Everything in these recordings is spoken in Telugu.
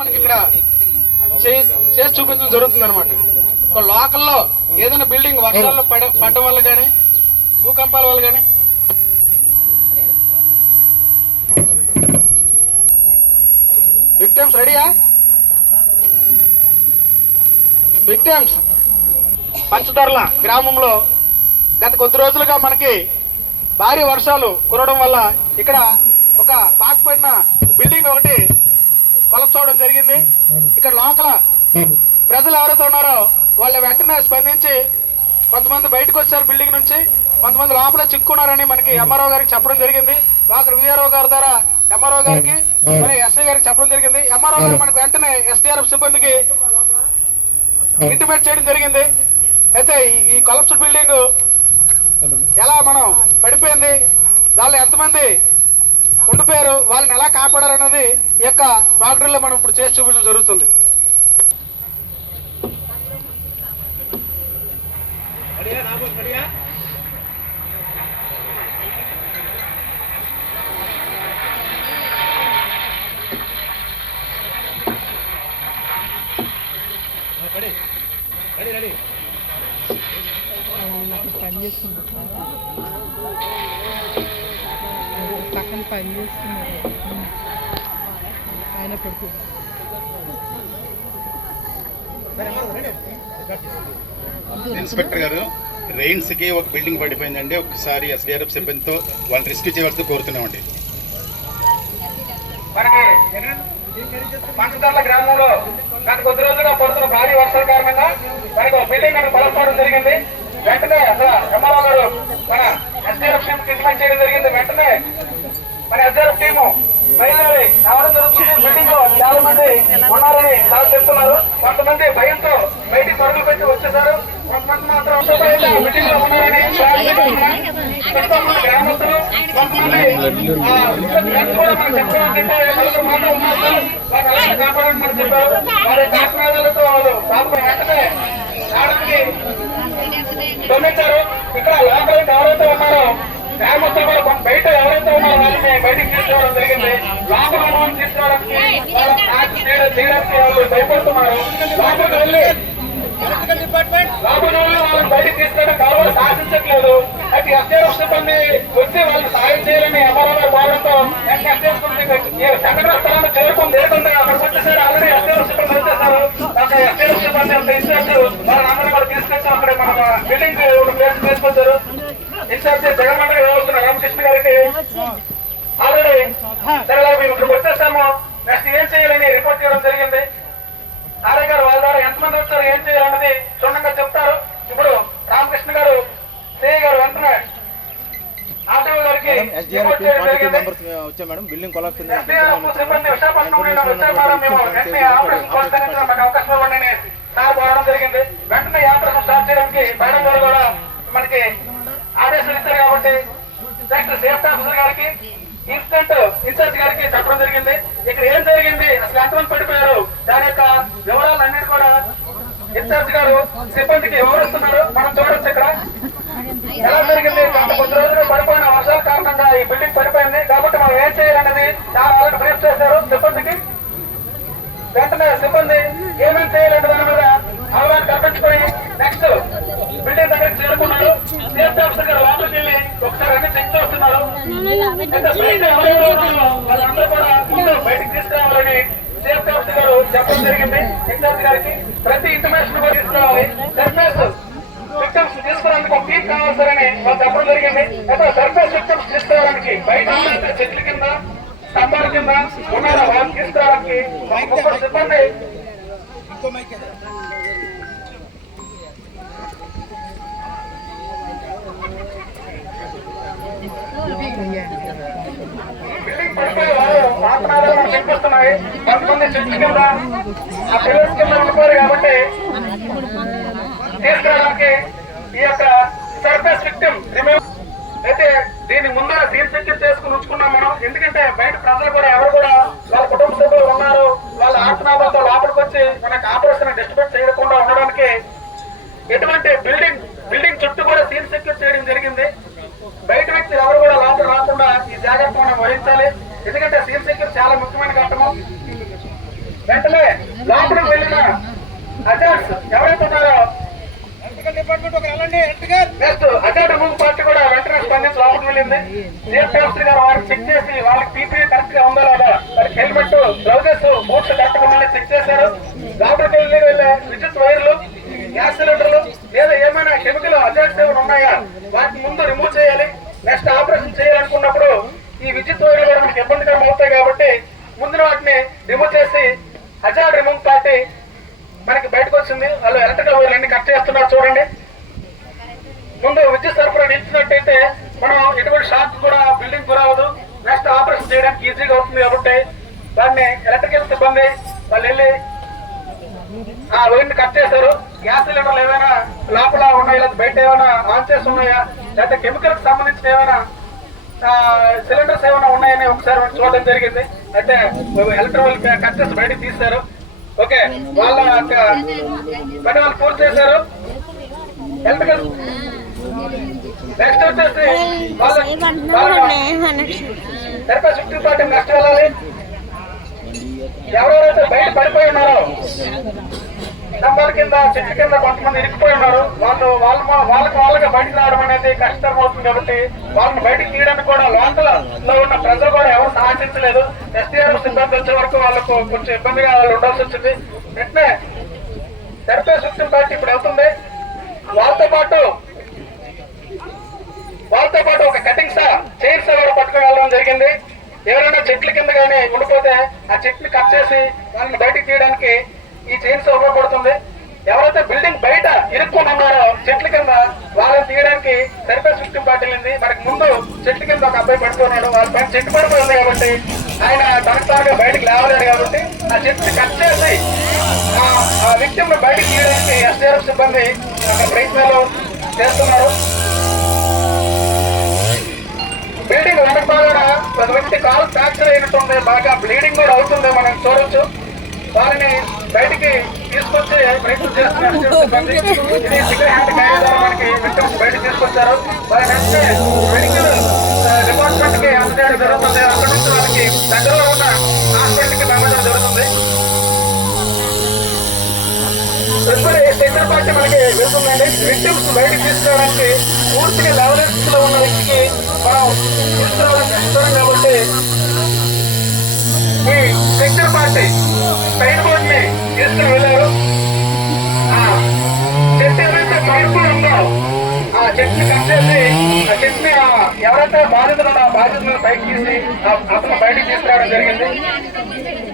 మనకి ఇక్కడ చే- చేసి చూపించడం జరుగుతుంది అనమాట ఒక లోకల్లో ఏదైనా బిల్డింగ్ వర్షాల్లో పడ పడడం వల్ల కానీ భూకంపాల వల్ల కానీ విక్టమ్స్ రెడీయా విక్టమ్స్ పంచదొరల గ్రామంలో గత కొద్ది రోజులుగా మనకి భారీ వర్షాలు కురవడం వల్ల ఇక్కడ ఒక పాతపడిన బిల్డింగ్ ఒకటి కొలప్సవడం జరిగింది. ఇక్కడ లోకల ప్రజలు ఎవరైతే ఉన్నారో వాళ్ళు వెంటనే స్పందించి కొంతమంది బయటకు వచ్చారు బిల్డింగ్ నుంచి. కొంతమంది లోపల చిక్కున్నారని మనకి ఎంఆర్ఓ గారికి చెప్పడం జరిగింది. ఒకరు విఆర్ఓ గారి ద్వారా ఎంఆర్ఓ గారికి మరి ఎస్ఐ గారికి చెప్పడం జరిగింది. ఎంఆర్ఓ గారు మనకు వెంటనే ఎస్డిఆర్ఎఫ్ సిబ్బందికి ఇంటిమేట్ చేయడం జరిగింది. అయితే ఈ- కొలప్స్డ్ బిల్డింగ్ ఎలా మనం పడిపోయింది? దానిలో ఎంతమంది ఉండిపోయారు వాళ్ళని ఎలా కాపాడారు అనేది ఈ యొక్క ప్రాక్టరీలో మనం ఇప్పుడు చేసి చూపించడం జరుగుతుంది. పని చేస్తుంది. పక్కన పని చేస్తున్నారు. ఆయన పడుతుంది ఇన్స్పెక్టర్ గారు రెయిన్స్కి ఒక బిల్డింగ్ పడిపోయిందండి. ఒకసారి ఎస్డిఆర్ఎఫ్ సిబ్బందితో వాళ్ళు రెస్క్యూ చేయవలసి కోరుతున్నామండి. మనకి పంచదర్ల గ్రామంలో గత కొద్ది రోజులుగా పడుతున్న భారీ వర్షాల కారణంగా మనకి ఒక బిల్డింగ్ పలకపోవడం జరిగింది. వెంటనే అసలు ఎంఆర్ఓ గారు మన ఎస్డీఎఫ్ ట్రీట్మెంట్ చేయడం జరిగింది. వెంటనే మన ఎస్డీఎఫ్ టీము బయలుదేరి రావడం జరుగుతుంది. బిల్డింగ్లో చాలా మంది ఉన్నారని చాలా చెప్తున్నారు. కొంతమంది భయంతో బయటికి పరుగులు పెట్టి వచ్చేసారు కొంతమంది మాత్రం బిల్డింగ్లో ఉన్నారని గ్రామస్తులు కొంతమంది ఉన్నారు కాపాడమని చెప్పారు. వారి కాకినాడలతో వాళ్ళు వెంటనే గమనించారు. ఇక్కడ లోపల ఎవరైతే ఉన్నారో గ్రామస్తులు బయట ఎవరైతే ఉన్నారో వాళ్ళని బయటికి తీసుకోవడం జరిగింది. లోపల వాళ్ళని తీసుకోవడానికి వాళ్ళ భయపడుతున్నారు. లోపలికి వెళ్ళి లోపల వాళ్ళని బయటికి తీసుకోవడం కావాలి ఆశించట్లేదు అయితే ఎస్ఏఎఫ్ సిబ్బంది వచ్చి వాళ్ళు సాయం చేయాలని ఎంఆర్ఓ కోరడంతో ఎస్ఏఎఫ్ సంఘటన స్థలాన్ని చేరుకుని లేకుండా అక్కడికి వచ్చేసారు ఆల్రెడీ ఎస్ఏఎఫ్ సిబ్బంది వచ్చేసారు. అక్కడ ఎస్ఏఎఫ్ సిబ్బంది అంత ఇన్ఛార్జ్ వాళ్ళని అందరూ కూడా తీసుకొచ్చాం. అక్కడ మన బిల్డింగ్ ప్లేస్ తీసుకొచ్చారు. ఇన్ఛార్జ్ జగన్మండ్రి వ్యవస్థ రామకృష్ణ గారికి. ఆల్రెడీ సరే మేము ఇక్కడికి వచ్చేసాము. నెక్స్ట్ ఏం చేయాలని రిపోర్ట్ చేయడం జరిగింది. ఆర్ఐ గారు వాళ్ళ ద్వారా ఎంతమంది వచ్చారు ఏం చేయాలన్నది క్షుణ్ణంగా చెప్తారు. ఇప్పుడు రామకృష్ణ గారు సిఐ గారు వెంటనే ఆర్టీఓ గారికి రిపోర్ట్ చేయడం జరిగింది వచ్చా మేడం బిల్డింగ్ కొలాప్స్ ఎస్డీఆర్ఎఫ్ సిబ్బంది విశాఖపట్నం నుండి వచ్చారు మేడం మేము వెంటనే ఆపరేషన్ కొనసాగించడం మాకు అవకాశం ఇవ్వండి అని సార్ కోరడం జరిగింది. వెంటనే ఆపరేషన్ స్టార్ట్ చేయడానికి మేడం గారు కూడా మనకి ఆదేశాలు ఇచ్చారు కాబట్టి నెక్స్ట్ సేఫ్టీ ఆఫీసర్ గారికి ఇన్సిడెంట్ ఇన్ఛార్జ్ గారికి చెప్పడం జరిగింది. ఇక్కడ ఏం జరిగింది? అసలు ఎంతమంది పడిపోయారు? దాని యొక్క కూడా ఇన్ఛార్జ్ గారు సిబ్బందికి వివరిస్తున్నారు. మనం చూడొచ్చు ఇక్కడ. ఎలా జరిగింది గత కొద్ది రోజులు పడిపోయిన వర్షాల కారణంగా ఈ బిల్డింగ్ పడిపోయింది. కాబట్టి మనం ఏం చేయాలనేది చాలా ఆల్రెడీ బ్రీఫ్ చేశారు. సిబ్బందికి వెంటనే సిబ్బంది ఏమేం చేయాలంటే దాని మీద అవగాహన కల్పించుకొని నెక్స్ట్ బిల్డింగ్ దగ్గర చేరుకున్నారు. సేఫ్టీ ఆఫీసర్ గారు లోపలికి వెళ్ళి ఒకసారి అన్ని చెక్ చేస్తున్నారు. వాళ్ళందరూ కూడా ముందు బయటకు తీసుకురావాలని సేఫ్టీ ఆఫీసర్ గారు చెప్పడం జరిగింది. ఇన్ఛార్జ్ గారికి ప్రతి ఇన్ఫర్మేషన్ కూడా తీసుకురావాలి సర్ఫేస్ విక్టమ్స్ తీసుకురావడానికి ఒక టీం కావాలి సార్ అని వాళ్ళు చెప్పడం జరిగింది. అయితే సర్ఫేస్ విక్టమ్స్ తీసుకురావడానికి బయట చెట్ల కింద స్తంభాల కింద ఉన్నారా వాళ్ళు తీసుకురావడానికి ఒక సిబ్బంది బిల్డింగ్ పడిపోయి వాళ్ళు ఆత్మనాదాలు మనకు వినిపిస్తున్నాయి కొంతమంది చెట్ల కింద ఆ పిల్లర్స్ కింద ఉండిపోయారు కాబట్టి తీసుకురావడానికి సర్ఫేస్ విక్టిమ్ రిమూవ్ అయితే దీని ముందర సీన్ సెక్యూర్ చేసుకుని ఉంచుకున్నాం మనం. ఎందుకంటే బయట ప్రజలు కూడా ఎవరు కూడా వాళ్ళ కుటుంబ సభ్యులు ఉన్నారు. వాళ్ళ ఆత్మనాభంతో లోపలికి వచ్చి మనకి ఆపరేషన్ డిస్టర్బెన్స్ చేయకుండా ఉండడానికి ఎటువంటి బిల్డింగ్ బిల్డింగ్ చుట్టూ కూడా సీన్ సెక్యూర్ చేయడం జరిగింది. బయట వ్యక్తులు ఎవరు కూడా లోపల రాకుండా ఈ జాగ్రత్త మనం వహించాలి. ఎందుకంటే సీన్ సెక్యూర్ చాలా ముఖ్యమైన ఘట్టము. వెంటనే లోపలికి వెళ్ళిన అజాడ్స్ ఎవరైతే ఉన్నారో డిపార్ట్మెంట్ ఒక వెళ్ళండి నెక్స్ట్ అజాడ్ మూవ్ పార్టీ కూడా వెంటనే స్పందించి లోపలికి వెళ్ళింది. సేఫ్టీ ఆఫీసర్ గారు వారికి చెక్ చేసి వాళ్ళకి పీపీ కరెక్ట్గా ఉందా లేదా? వారికి హెల్మెట్ గ్లౌజెస్ బూట్స్ కరెక్ట్గా చెక్ చేశారు. లోపలికి వెళ్ళి వెళ్ళే విద్యుత్ వైర్లు గ్యాస్ సిలిండర్లు లేదా ఏమైనా కెమికల్ అజాడ్స్ ఏమైనా ఉన్నాయా? వాటిని ముందు రిమూవ్ చేయాలి. నెక్స్ట్ ఆపరేషన్ చేయాలనుకున్నప్పుడు ఈ విద్యుత్ వైర్లు కూడా మనకి ఇబ్బందికరం అవుతాయి కాబట్టి ముందు వాటిని రిమూవ్ చేసి హజార్ రిమూవ్ పార్టీ మనకి బయటకు వచ్చింది. వాళ్ళు ఎలక్ట్రికల్ వైర్లు అన్ని కట్ చేస్తున్నారు చూడండి. ముందు విద్యుత్ సరఫరా నిలిచినట్టయితే మనం ఎటువంటి షాక్ కూడా బిల్డింగ్ గురవదు నెక్స్ట్ ఆపరేషన్ చేయడానికి ఈజీగా అవుతుంది కాబట్టి దాన్ని ఎలక్ట్రికల్ సిబ్బంది వాళ్ళు వెళ్ళి ఆ వైర్ని కట్ చేశారు. గ్యాస్ సిలిండర్లు ఏమైనా లోపల ఉన్నాయా? లేదా బయట ఏమైనా ఆన్ చేసి ఉన్నాయా? లేదా కెమికల్కి సంబంధించిన ఏమైనా సిలిండర్స్ ఏమైనా ఉన్నాయని ఒకసారి చూడడం జరిగింది. అయితే ఎలక్ట్రికల్ కట్ చేసి బయటకు తీశారు. ఓకే వాళ్ళ యొక్క పని వాళ్ళు పూర్తి చేశారు? ఎలక్ట్రికల్ నెక్స్ట్ వచ్చేసి వాళ్ళ తెరపై ఫిఫ్టీ పార్టీ నెక్స్ట్ వెళ్ళాలి ఎవరెవరైతే బయట పడిపోయి ఉన్నారో స్తంభాల కింద చెట్ల కింద కొంతమంది ఇరికిపోయి ఉన్నారు. వాళ్ళు వాళ్ళ వాళ్ళకి వాళ్ళగా బయటకు రావడం అనేది కష్టం అవుతుంది కాబట్టి వాళ్ళని బయటకు తీయడానికి కూడా లోపల లో ఉన్న ప్రజలు కూడా ఎవరు సహకరించలేదు. ఎస్టీఆర్ సిబ్బంది వచ్చే వరకు వాళ్ళకు కొంచెం ఇబ్బందిగా వాళ్ళు ఉండాల్సి వచ్చింది. వెంటనే తెరపై ఫిఫ్టీ పార్టీ ఇప్పుడు అవుతుంది వాళ్ళతో పాటు వాళ్ళతో పాటు ఒక కటింగ్ సా చైర్ సా కూడా పట్టుకుని వెళ్ళడం జరిగింది. ఎవరైనా చెట్ల కింద కానీ ఉండిపోతే ఆ చెట్లు కట్ చేసి వాళ్ళని బయటకు తీయడానికి ఈ చైన్ ఉపయోగపడుతుంది ఎవరైతే బిల్డింగ్ బయట ఇరుక్కుని ఉన్నారో చెట్ల కింద వాళ్ళని తీయడానికి సరిపే సిస్టమ్ పాటిల్లింది. మనకి ముందు చెట్ల కింద ఒక అబ్బాయి పడుతున్నాడు వాళ్ళ పైన చెట్టు పడిపోయింది కాబట్టి ఆయన తనకు బయటకు లేవలేడు కాబట్టి ఆ చెట్టు కట్ చేసి ఆ- ఆ విక్టిమ్ బయటకు తీయడానికి ఎస్డీఆర్ఎఫ్ సిబ్బంది ఒక ప్రయత్నాలు చేస్తున్నారు. బ్లీడింగ్ వెనక భాగాన ఒక వ్యక్తి కాలు ఫ్రాక్చర్ అయినట్టుంది. బాగా బ్లీడింగ్ కూడా అవుతుంది మనం చూడొచ్చు. వాళ్ళని బయటికి తీసుకొచ్చి ప్రయత్నం చేస్తున్నారు. బయటకు తీసుకొచ్చారు. వాళ్ళని వెంటనే మెడికల్ డిపార్ట్మెంట్కి అందజేయడం జరుగుతుంది. అక్కడి నుంచి వాళ్ళకి దగ్గరలో ఉన్న హాస్పిటల్కి పంపించడం జరుగుతుంది పార్టీ మనకి వెళ్తుందండి. విక్టిమ్స్ బయటకు తీసుకురావడానికి పూర్తిగా లెవెలెన్స్లో ఉన్న వ్యక్తికి మనం తీసుకురావడానికి కష్టం కాబట్టి ఈ సెకండ్ పార్టీ సైడ్ బోర్డ్ని తీసుకుని వెళ్ళారు. చెట్టు ఏదైతే పైపు ఉందో ఆ చెట్టుని కట్ చేసి ఆ చెట్టుని ఎవరైతే బాధితులు ఆ బాధితులను బయట తీసి అతను బయటకు తీసుకురావడం జరిగింది.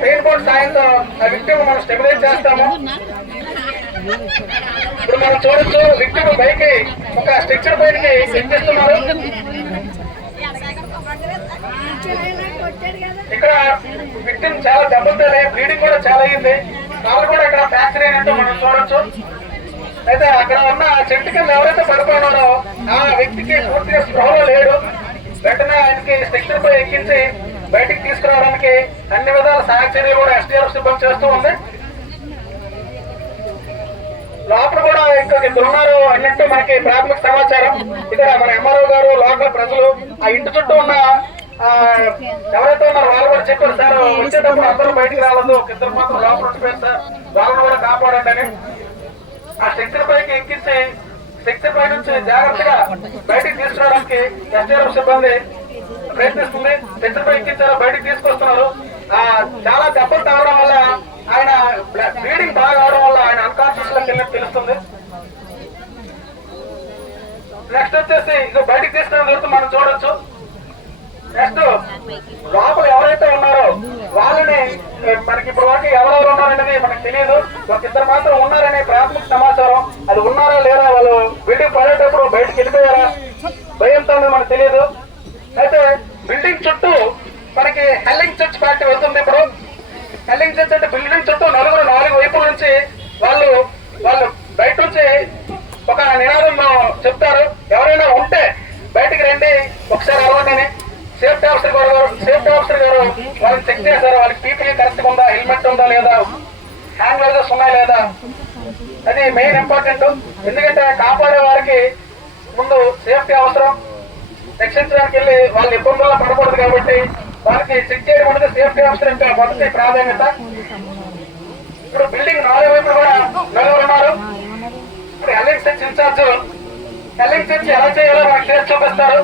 సైడ్ బోర్డ్ సాయంతో ఆ విక్టిమ్ మనం స్టెబిలైజ్ చేస్తాము. ఇప్పుడు మనం చూడొచ్చు విక్టిమ్ పైకి ఒక స్ట్రక్చర్ పైకి ఎక్కిస్తున్నారు ఇక్కడ విక్టిమ్ చాలా దెబ్బతలే బ్లీడింగ్ కూడా చాలా అయింది. కాలు కూడా ఇక్కడ ఫ్రాక్చర్ అయినట్టు మనం చూడొచ్చు. అయితే అక్కడ ఉన్న చెట్టు కింద ఎవరైతే పడిపోయినారో ఆ వ్యక్తికి పూర్తిగా స్పృహలో లేడు. వెంటనే ఆయనకి శక్తులపై ఎక్కించి బయటికి తీసుకురావడానికి అన్ని విధాల సహాయ చర్యలు కూడా ఎస్టీఆర్ సిబ్బంది చేస్తూ ఉంది. లోపల కూడా ఇక్కడ ఇద్దరు ఉన్నారు. అన్నట్టు మనకి ప్రాథమిక సమాచారం. ఇక్కడ మన ఎంఆర్ఓ గారు లోకల్ ప్రజలు ఆ ఇంటి చుట్టూ ఉన్న ఎవరైతే ఉన్నారో వాళ్ళు కూడా చెప్పారు సార్ వచ్చేటప్పుడు అందరూ బయటికి రావద్దు. ఒక ఇద్దరు మాత్రం లోపల ఉండిపోయారు సార్. వాళ్ళని కూడా కాపాడండి అని. ఆ శక్తి పైకి ఎక్కించి శక్తి పై నుంచి జాగ్రత్తగా బయటికి తీసుకురావడానికి ఎస్టీఆర్ సిబ్బంది ప్రయత్నిస్తుంది. శక్తి పై ఎక్కించారు బయటికి తీసుకొస్తున్నారు. ఆ చాలా దెబ్బలు తాగడం వల్ల ఆయన బ్లీడింగ్ బాగా అవడం వల్ల ఆయన అన్కాన్షియస్లోకి వెళ్ళి తెలుస్తుంది. నెక్స్ట్ వచ్చేసి ఇక బయటికి తీసుకున్న తర్వాత మనం చూడొచ్చు. నెక్స్ట్ లోపల ఎవరైతే ఉన్నారో వాళ్ళని మనకి ఇప్పుడు వరకు ఎవరెవరు ఉన్నారనేది మనకు తెలియదు ఒక ఇద్దరు మాత్రం ఉన్నారనే ప్రాథమిక సమాచారం. అది ఉన్నారా లేదా వాళ్ళు బిల్డింగ్ పడేటప్పుడు బయటకు వెళ్ళిపోయారా? భయంతో మనకు తెలియదు అయితే బిల్డింగ్ చుట్టూ మనకి హెల్లింగ్ చర్చ్ పార్టీ వెళ్తుంది ఇప్పుడు. హెల్లింగ్ చర్చ్ అంటే బిల్డింగ్ చుట్టూ నలుగురు నాలుగు వైపుల నుంచి వాళ్ళు వాళ్ళు బయట నుంచి ఒక నినాదం చెప్తారు. ఎవరైనా ఉంటే బయటికి రండి. ఒకసారి అలవాటని సేఫ్టీ ఆఫీసర్ గారు సేఫ్టీ ఆఫీసర్ గారు వాళ్ళకి చెక్ చేశారు? వాళ్ళకి పీపీ కరెక్ట్గా ఉందా? హెల్మెట్ ఉందా లేదా? హ్యాండ్ గ్లౌజెస్ ఉన్నాయా లేదా? అది మెయిన్ ఇంపార్టెంట్ ఎందుకంటే కాపాడే వారికి ముందు సేఫ్టీ అవసరం. రక్షించడానికి వెళ్ళి వాళ్ళ ఇబ్బందుల్లో పడకూడదు కాబట్టి వాళ్ళకి చెక్ చేయడం అనేది సేఫ్టీ ఆఫీసర్ యొక్క మొదటి ప్రాధాన్యత. ఇప్పుడు బిల్డింగ్ నాలుగు వైపులు కూడా నలుగురు ఉన్నారు. ఇప్పుడు hailing search incharge hailing search ఎలా చేయాలో మనకి చేసి చూపిస్తారు.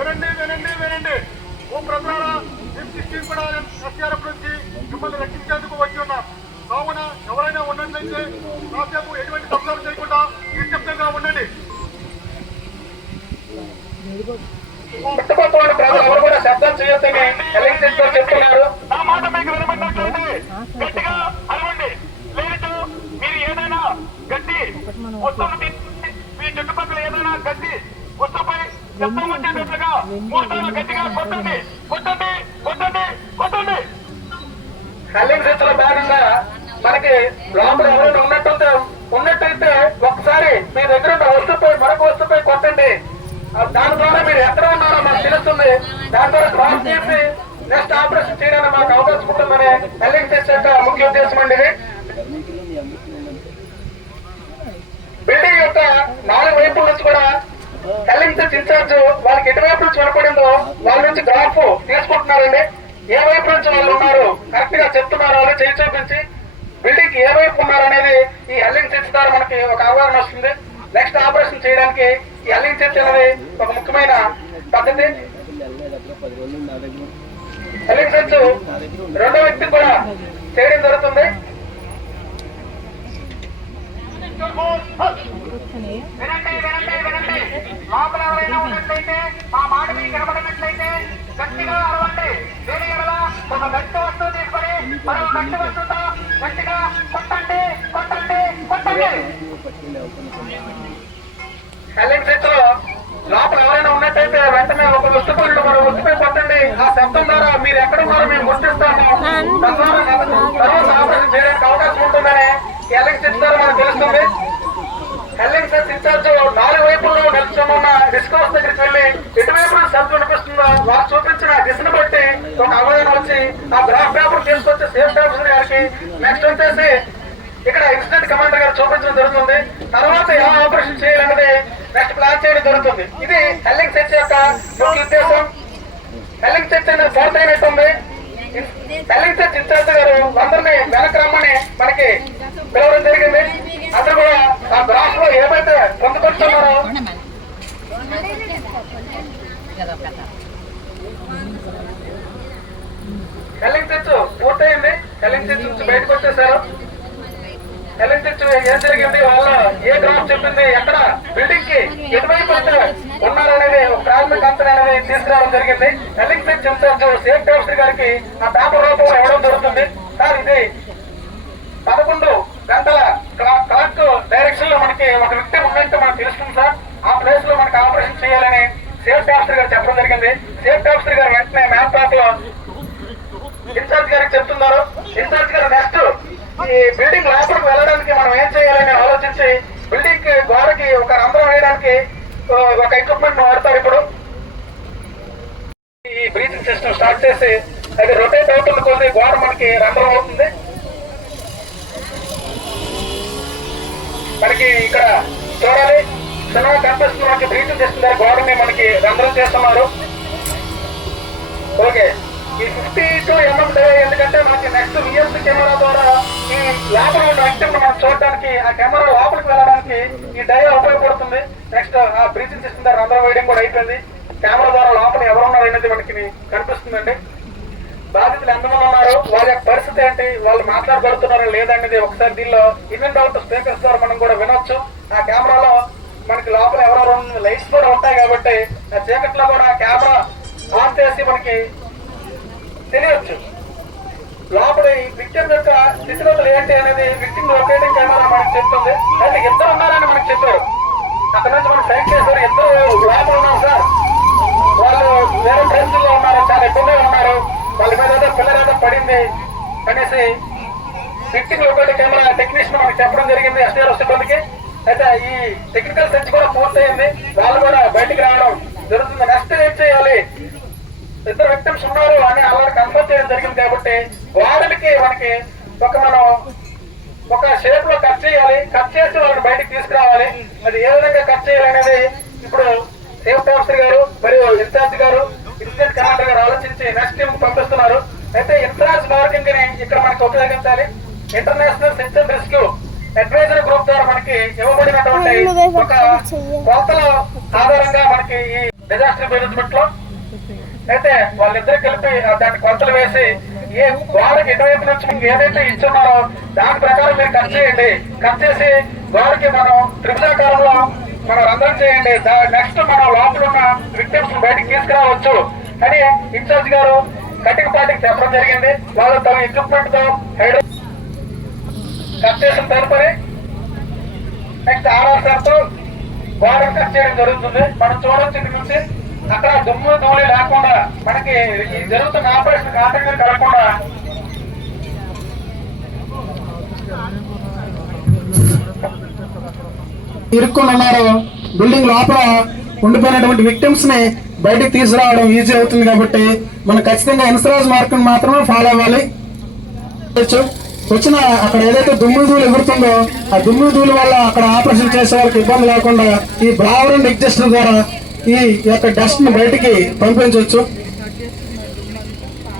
వినండి వినండి వినండి. ఓ ప్రధాన సిక్స్టీన్ కూడా ఎస్ఆర్ఎఫ్ నుంచి మిమ్మల్ని రక్షించేందుకు వచ్చి ఉన్నాం. కావున ఎవరైనా ఉన్నట్లయితే కాసేపు ఎటువంటి శబ్దాలు చేయకుండా నిశ్శబ్దంగా ఉండండి. ప్రజలు ఎవరు కూడా శబ్దం చేయొద్దని ఎల్లింగ్ సెర్చ్ వారు చెప్తున్నారు నా మాట మీకు వినబడినట్లయితే గట్టిగా అరవండి లేదు మీరు ఏదైనా గట్టి వస్తువులు తీసి మీ చుట్టుపక్కల ఏదైనా గట్టి వస్తువుపై శబ్దం వచ్చేటట్లుగా మూడు గట్టిగా కొట్టండి కొట్టండి కొట్టండి కొట్టండి. కల్లింగ్ సెర్చ్ భాగంగా మనకి లోపల ఎవరైనా ఉన్నట్టు ఉన్నట్టయితే ఒకసారి మీ దగ్గర ఉన్న వస్తువుపై మరొక వస్తువుపై కొట్టండి. దాని ద్వారా మీరు ఎక్కడ ఉన్నారో మాకు తెలుస్తుంది. దాని ద్వారా క్రాస్ చేసి నెక్స్ట్ ఆపరేషన్ చేయడానికి మాకు అవకాశం ఉంటుందని కల్లింగ్ సెర్చ్ ముఖ్య ఉద్దేశం అండి బిల్డింగ్ యొక్క నాలుగు వైపు నుంచి కూడా కల్లింగ్ ఇన్ఛార్జ్ వాళ్ళకి ఎటువైపు నుంచి వినపడిందో వాళ్ళ నుంచి గ్రాఫ్ తీసుకుంటున్నారండి. ఏ వైపు నుంచి వాళ్ళు ఉన్నారు? కరెక్ట్గా చెప్తున్నారు వాళ్ళు చేయి చూపించి. బిల్డింగ్ ఏ వైపు ఉన్నారనేది ఈ హెల్లింగ్ చర్చ్ ద్వారా మనకి ఒక అవగాహన వస్తుంది. నెక్స్ట్ ఆపరేషన్ చేయడానికి ఈ హెల్లింగ్ చర్చ్ అనేది ఒక ముఖ్యమైన పద్ధతి. హెల్లింగ్ చర్చ్ రెండో వ్యక్తికి కూడా చేయడం జరుగుతుంది. వినండి వినండి వినండి. లోపల ఎవరైనా ఉన్నట్లయితే మా మాట మీకు గట్టిగా అరవండి. ఒక గట్టి వస్తువు తీసుకొని మరో గట్టి వస్తువుతో గట్టిగా కొట్టండి కొట్టండి కొట్టండి. లోపల ఎవరైనా ఉన్నట్టయితే వెంటనే ఒక వస్తువు మరో వస్తువుపై కొట్టండి. ఆ శబ్దం ద్వారా మీరు ఎక్కడ ఉన్నారో మేము గుర్తిస్తాము తద్వారా తర్వాత ఆపరేషన్ చేయడానికి అవకాశం ఉంటుందని కళ్యాణ్ ద్వారా మనకు తెలుస్తుంది. కళ్యాణ్ సెట్ ఇన్ఛార్జ్ నాలుగు వైపుల్లో నిల్చున్న డిస్కౌస్ దగ్గరికి వెళ్ళి ఎటువైపు నుంచి శబ్దం వినిపిస్తుందో? వారు చూపించిన దిశను బట్టి ఒక అవగాహన వచ్చి ఆ గ్రాఫ్ పేపర్ తీసుకొచ్చి సేఫ్ ఆఫీసర్ గారికి నెక్స్ట్ వచ్చేసి ఇక్కడ ఇన్సిడెంట్ కమాండర్ గారు చూపించడం జరుగుతుంది. తర్వాత ఎలా ఆపరేషన్ చేయాలన్నది నెక్స్ట్ ప్లాన్ చేయడం జరుగుతుంది. ఇది హెల్లింగ్ సెర్చ్ యొక్క ముఖ్య ఉద్దేశం. హెల్లింగ్ సెర్చ్ అనేది పూర్తయినట్టుంది. హెల్లింగ్ సెర్చ్ ఇన్ఛార్జ్ గారు అందరినీ వెనక్కి రమ్మని మనకి పిలవడం జరిగింది. అందరూ కూడా ఆ గ్రాఫ్లో ఏమైతే పొందుపరుస్తున్నారో హెల్లింగ్ చర్చు పూర్తయింది. హెల్లింగ్ సెర్చ్ నుంచి బయటకు వచ్చేసారు. హెల్లింగ్ సెర్చ్ ఏం జరిగింది? వాళ్ళ ఏ గ్రాఫ్ చెప్పింది? ఎక్కడ? బిల్డింగ్కి ఎటువైపు ఉన్నారనేది ప్రాథమిక అంచనా అనేది తీసుకురావడం జరిగింది. హెల్లింగ్ చర్చ్ ఇన్ఛార్జ్ సేఫ్ గారికి ఆ పేపర్ రూపంలో ఇవ్వడం జరుగుతుంది. సార్ ఇది పదకొండు గంటల క్లాక్ డైరెక్షన్లో మనకి ఒక వ్యక్తి ఉన్నట్టు మనం తెలుస్తుంది సార్. ఆ ప్లేస్లో మనకి ఆపరేషన్ చేయాలని సేఫ్టీ ఆఫీసర్ గారు చెప్పడం జరిగింది. సేఫ్టీ ఆఫీసర్ గారు వెంటనే మ్యాప్ టాక్లో ఇన్ఛార్జ్ గారికి చెప్తున్నారు. ఇన్ఛార్జ్ గారు నెక్స్ట్ ఈ బిల్డింగ్ లోపలికి వెళ్ళడానికి మనం ఏం చేయాలని ఆలోచించి బిల్డింగ్కి గోడకి ఒక రంధ్రం వేయడానికి ఒక ఎక్విప్మెంట్ వాడతారు ఇప్పుడు. ఈ బ్రీతింగ్ సిస్టమ్ స్టార్ట్ చేసి అది రొటేట్ అవుతుంది కొద్ది గోడ మనకి రంధ్రం అవుతుంది. మనకి ఇక్కడ చూడాలి. సినిమా కనిపిస్తుంది మనకి బ్రీతింగ్ చేస్తున్నారు. గోడని మనకి రంధ్రం చేస్తున్నారు. ఓకే. ఈ ఫిఫ్టీ టూ ఎంఎం ఎందుకంటే మనకి నెక్స్ట్ విఎస్ కెమెరా ద్వారా ఈ లోపల ఉన్న వ్యక్తిని మనం చూడడానికి ఆ కెమెరా లోపలికి వెళ్ళడానికి ఈ డయా ఉపయోగపడుతుంది. నెక్స్ట్ ఆ బ్రీతింగ్ చేస్తున్నారు. రంధ్రం వేయడం కూడా అయిపోయింది. కెమెరా ద్వారా లోపల ఎవరు ఉన్నారు అనేది మనకి కనిపిస్తుందండి. బాధితులు ఎంతమంది ఉన్నారు? వాళ్ళ యొక్క పరిస్థితి ఏంటి? వాళ్ళు మాట్లాడబడుతున్నారా లేదనేది ఒకసారి దీనిలో ఇన్ అవుట్ స్పీకర్స్ ద్వారా మనం కూడా వినొచ్చు. ఆ కెమెరాలో మనకి లోపల ఎవరెవరు లైట్స్ కూడా ఉంటాయి కాబట్టి ఆ చీకట్లో కూడా కెమెరా ఆన్ చేసి మనకి తెలియచ్చు. లోపల విక్టిమ్ యొక్క స్థితిగతులు ఏంటి అనేది విక్టిమ్ లొకేటింగ్ కెమెరా మనకి చెప్తుంది. అయితే ఇద్దరు ఉన్నారని మనకి చెప్పారు. అక్కడ నుంచి మనం సైన్ చేశారు. ఇద్దరు లోపల ఉన్నారు సార్. వాళ్ళు వేరే ఫ్రెండ్స్లో ఉన్నారు. చాలా ఇబ్బందిగా ఉన్నారు. వాళ్ళ మీద ఏదో పిల్లలు పడింది అనేసి విక్టిమ్ ఒకటి కెమెరా. టెక్నీషియన్ మనకి చెప్పడం జరిగింది ఎస్టీఆర్ సిబ్బందికి. అయితే ఈ టెక్నికల్ సెర్చ్ కూడా పూర్తయింది. వాళ్ళు కూడా బయటికి రావడం జరుగుతుంది. నెక్స్ట్ ఏం చేయాలి? ఇద్దరు విక్టిమ్స్ ఉన్నారు అని అలా కన్ఫర్మ్ చేయడం జరిగింది కాబట్టి వాళ్ళకి మనకి ఒక మనం ఒక షేప్లో కట్ చేయాలి. కట్ చేసి వాళ్ళని బయటికి తీసుకురావాలి. అది ఏ విధంగా కట్ చేయాలి అనేది ఇప్పుడు సేఫ్టీ ఆఫీసర్ గారు మరియు ఇన్ఛార్జ్ గారు ఇన్సిడెంట్ కమాండర్ గారు ఆలోచించి నెక్స్ట్ టీం పంపిస్తున్నారు. అయితే ఇన్ఛార్జ్ ఇన్సూరెన్స్ మార్కెటింగ్ని ఇక్కడ మనకి ఉపయోగించాలి. International and rescue advisory group ద్వారా మనకి ఇవ్వబడినటువంటి ఒక కొలతల ఆధారంగా మనకి ఈ డిజాస్టర్ మేనేజ్మెంట్లో అయితే వాళ్ళిద్దరు కలిపి దాన్ని కొలతలు వేసి ఏ గోడకి ఎటువైపు నుంచి మీకు ఏదైతే ఇచ్చున్నారో దాని ప్రకారం మీరు ఖర్చు చేయండి. ఖర్చు చేసి గోడకి మనం త్రిభుజాకారంలో మనం రంధ్రం చేయండి. నెక్స్ట్ మనం లోపల ఉన్న విక్టిమ్స్ బయటికి తీసుకురావచ్చు. అని ఇన్ఛార్జ్ గారు కటింగ్ పార్టీకి చెప్పడం జరిగింది. వాళ్ళు తమ ఎక్విప్మెంట్తో హైడ్రో కట్ చేసిన తదుపరి నెక్స్ట్ ఆర్ఆర్తో గోడను కట్ చేయడం జరుగుతుంది. మనం చూడొచ్చు ఇక్కడ నుంచి. అక్కడ దుమ్ము ధూళి లేకుండా మనకి ఈ జరుగుతున్న ఆపరేషన్ ఆటంకం కలగకుండా ఇరుక్కున్నారు బిల్డింగ్ లోపల ఉండిపోయినటువంటి విక్టిమ్స్ని బయటికి తీసుకురావడం ఈజీ అవుతుంది కాబట్టి మనం ఖచ్చితంగా ఇన్సూరెన్స్ మార్కుని మాత్రమే ఫాలో అవ్వాలి. వచ్చు. వచ్చిన అక్కడ ఏదైతే దుమ్ము ధూళి ఎగురుతుందో ఆ దుమ్ము ధూళి వల్ల అక్కడ ఆపరేషన్ చేసే వాళ్ళకి ఇబ్బంది లేకుండా ఈ బ్రావర్ ఎగ్జిస్టర్ ద్వారా ఈ యొక్క డస్ట్ని బయటికి పంపించవచ్చు.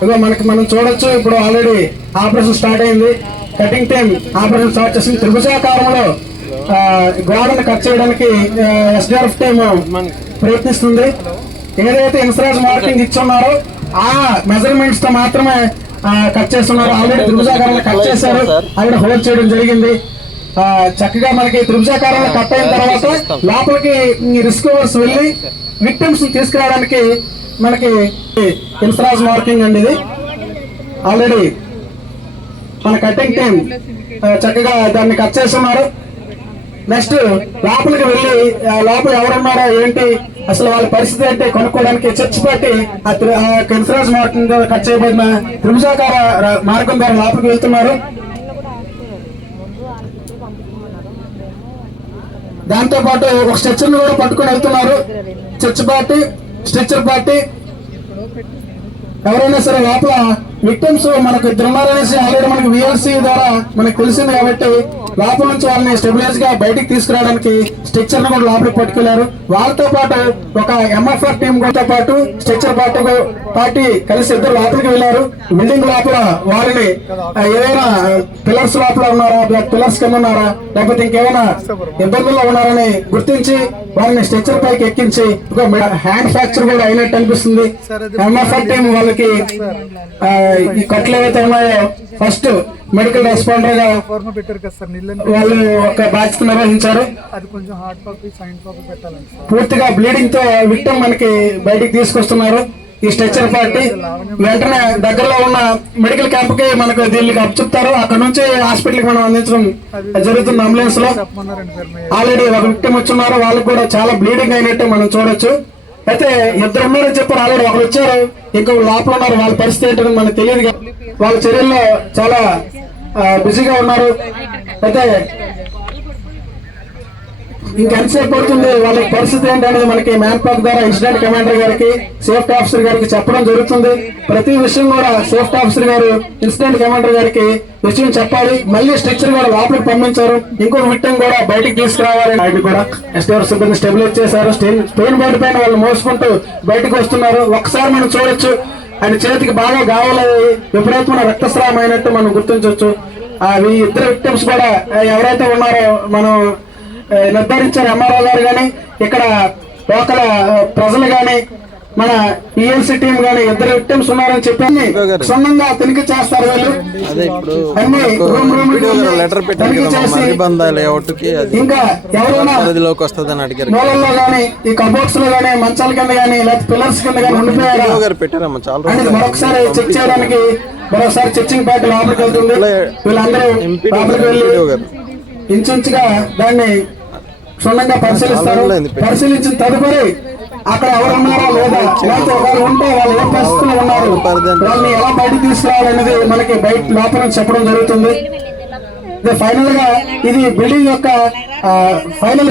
ఇదిగో మనకి మనం చూడొచ్చు ఇప్పుడు ఆల్రెడీ ఆపరేషన్ స్టార్ట్ అయింది. కటింగ్ టైం ఆపరేషన్ స్టార్ట్ చేసింది. త్రిభుజాకారంలో గోడను కట్ చేయడానికి ఎస్డిఆర్ఎఫ్ టీమ్ ప్రయత్నిస్తుంది. ఏదైతే ఇన్సూరెన్స్ మార్కింగ్ ఇచ్చున్నారో ఆ మెజర్మెంట్స్తో మాత్రమే కట్ చేస్తున్నారు. ఆల్రెడీ త్రిభుజాకారంలో కట్ చేశారు. అక్కడ హోల్డ్ చేయడం జరిగింది. చక్కగా మనకి త్రిభుజాకారంలో కట్ అయిన తర్వాత లోపలికి రిస్కవర్స్ వెళ్ళి విక్టిమ్స్ తీసుకురావడానికి మనకి ఇన్సూరెన్స్ మార్కింగ్ అండి ఇది. ఆల్రెడీ మన కటింగ్ టీం చక్కగా దాన్ని కట్ చేస్తున్నారు. నెక్స్ట్ లోపలికి వెళ్ళి ఆ లోపల ఎవరున్నారో ఏంటి అసలు వాళ్ళ పరిస్థితి అంటే కొనుక్కోవడానికి చర్చ్ పెట్టి ఆ త్రి- ఆ యొక్క ఇన్సూరెన్స్ మార్గం ద్వారా కట్ చేయబడిన త్రిభుజాకార మార్గం ద్వారా లోపలికి వెళ్తున్నారు. దాంతో పాటు ఒక స్ట్రెచ్చర్ కూడా పట్టుకొని వెళ్తున్నారు. Search party stretcher party. ఎవరైనా సరే లోపల విక్టిమ్స్ మనకు ఇద్దరు ఉన్నారనేసి ఆల్రెడీ మనకి విఎల్సీ ద్వారా మనకు తెలిసింది కాబట్టి లోపల నుంచి వాళ్ళని స్టెబిలైజ్గా బయటికి తీసుకురావడానికి స్ట్రక్చర్ కూడా లోపలికి పట్టుకెళ్ళారు. వాళ్ళతో పాటు ఒక ఎంఎఫ్ఆర్ టీం తో పాటు స్ట్రక్చర్ పార్టీ పార్టీ కలిసి ఇద్దరు లోపలికి వెళ్ళారు. బిల్డింగ్ లోపల వారిని ఏదైనా పిల్లర్స్ లోపల ఉన్నారా? పిల్లర్స్ కింద ఉన్నారా? లేకపోతే ఇంకేమైనా ఇబ్బందుల్లో ఉన్నారని గుర్తించి వారిని స్ట్రక్చర్ పైకి ఎక్కించి హ్యాండ్ ఫ్రాక్చర్ కూడా అయినట్టు అనిపిస్తుంది. ఎంఎఫ్ఆర్ టీం వాళ్ళకి ఈ కట్లు ఏవైతే ఉన్నాయో ఫస్ట్ మెడికల్ రెస్పాండర్గా వాళ్ళు ఒక బాధ్యత నిర్వహించారు. అది కొంచెం హార్డ్ కాపీ సైన్ కాపీ పెట్టాలండి సార్. పూర్తిగా బ్లీడింగ్తో విక్టమ్ మనకి బయటికి తీసుకొస్తున్నారు. ఈ స్ట్రెచ్చర్ పార్టీ. వెంటనే దగ్గరలో ఉన్న మెడికల్ క్యాంప్కి మనకు దీనికి అప్పచెప్తారు అక్కడ నుంచి హాస్పిటల్కి మనం అందించడం జరుగుతుంది అంబులెన్స్లో. ఆల్రెడీ ఒక విక్టిమ్ వచ్చున్నారు. వాళ్ళకి కూడా చాలా బ్లీడింగ్ అయినట్టు మనం చూడొచ్చు. అయితే ఇద్దరు ఉన్నారని చెప్పారు. ఆల్రెడీ ఒకరు వచ్చారు. ఇంకో లోపల ఉన్నారు. వాళ్ళ పరిస్థితి ఏంటో మనకు తెలియదు. వాళ్ళ చర్యల్లో చాలా బిజీగా ఉన్నారు. అయితే ఇంకెంతసేపు పడుతుంది? వాళ్ళ పరిస్థితి ఏంటనేది మనకి మ్యాన్ పాక్ ద్వారా ఇన్సిడెంట్ కమాండర్ గారికి సేఫ్టీ ఆఫీసర్ గారికి చెప్పడం జరుగుతుంది. ప్రతి విషయం కూడా సేఫ్టీ ఆఫీసర్ గారు ఇన్సిడెంట్ కమాండర్ గారికి విషయం చెప్పాలి. మళ్ళీ స్ట్రక్చర్ కూడా లోపలికి పంపించారు. ఇంకొక విట్టం కూడా బయటకు తీసుకురావాలి. ఆయన కూడా ఎస్టీఆర్ సిబ్బంది స్టెబిలైజ్ చేశారు. స్టెయిన్ స్టెయిన్ బోర్డు పైన వాళ్ళు మోసుకుంటూ బయటకు వస్తున్నారు. ఒకసారి మనం చూడొచ్చు. ఆయన చేతికి బాగా గాయాలయ్యి విపరీతమైన రక్తస్రావం అయినట్టు మనం గుర్తించవచ్చు. అవి ఇద్దరు విక్టిమ్స్ కూడా ఎవరైతే ఉన్నారో మనం నిర్ధారించారు ఎంఆర్ఓ గారు కానీ ఇక్కడ లోకల్ ప్రజలు కానీ మన ఈఎల్సీ టీం కానీ ఇద్దరు విక్టిమ్స్ ఉన్నారని చెప్పి సొంతంగా తనిఖీ చేస్తారు వీళ్ళు. అన్ని రూమ్ రూమ్ లెటర్ పెట్టారు ఇంకా ఎవరైనా మూలల్లో గానీ ఈ కబోర్డ్స్లో గానీ మంచాల కింద గానీ లేకపోతే పిల్లర్స్ కింద గానీ ఉండిపోయారా? పెట్టారమ్మా చాలా మరొకసారి చెక్ చేయడానికి మరొకసారి చెక్కింగ్ పార్టీ లోపలికి వెళ్తుంది. వీళ్ళందరూ లోపలికి వెళ్ళి ఇంచుమించుగా దాన్ని క్షుణ్ణంగా పరిశీలిస్తారు. పరిశీలించిన తదుపరి అక్కడ ఎవరు ఉన్నారో లేదా? లేకపోతే ఒకరు ఉంటే వాళ్ళు ఏ పరిస్థితుల్లో ఉన్నారు? వాళ్ళని ఎలా బయటకు తీసుకురావాలనేది మనకి బయట లోపల చెప్పడం జరుగుతుంది. ఫైనల్గా ఇది బిల్డింగ్ యొక్క ఫైనల్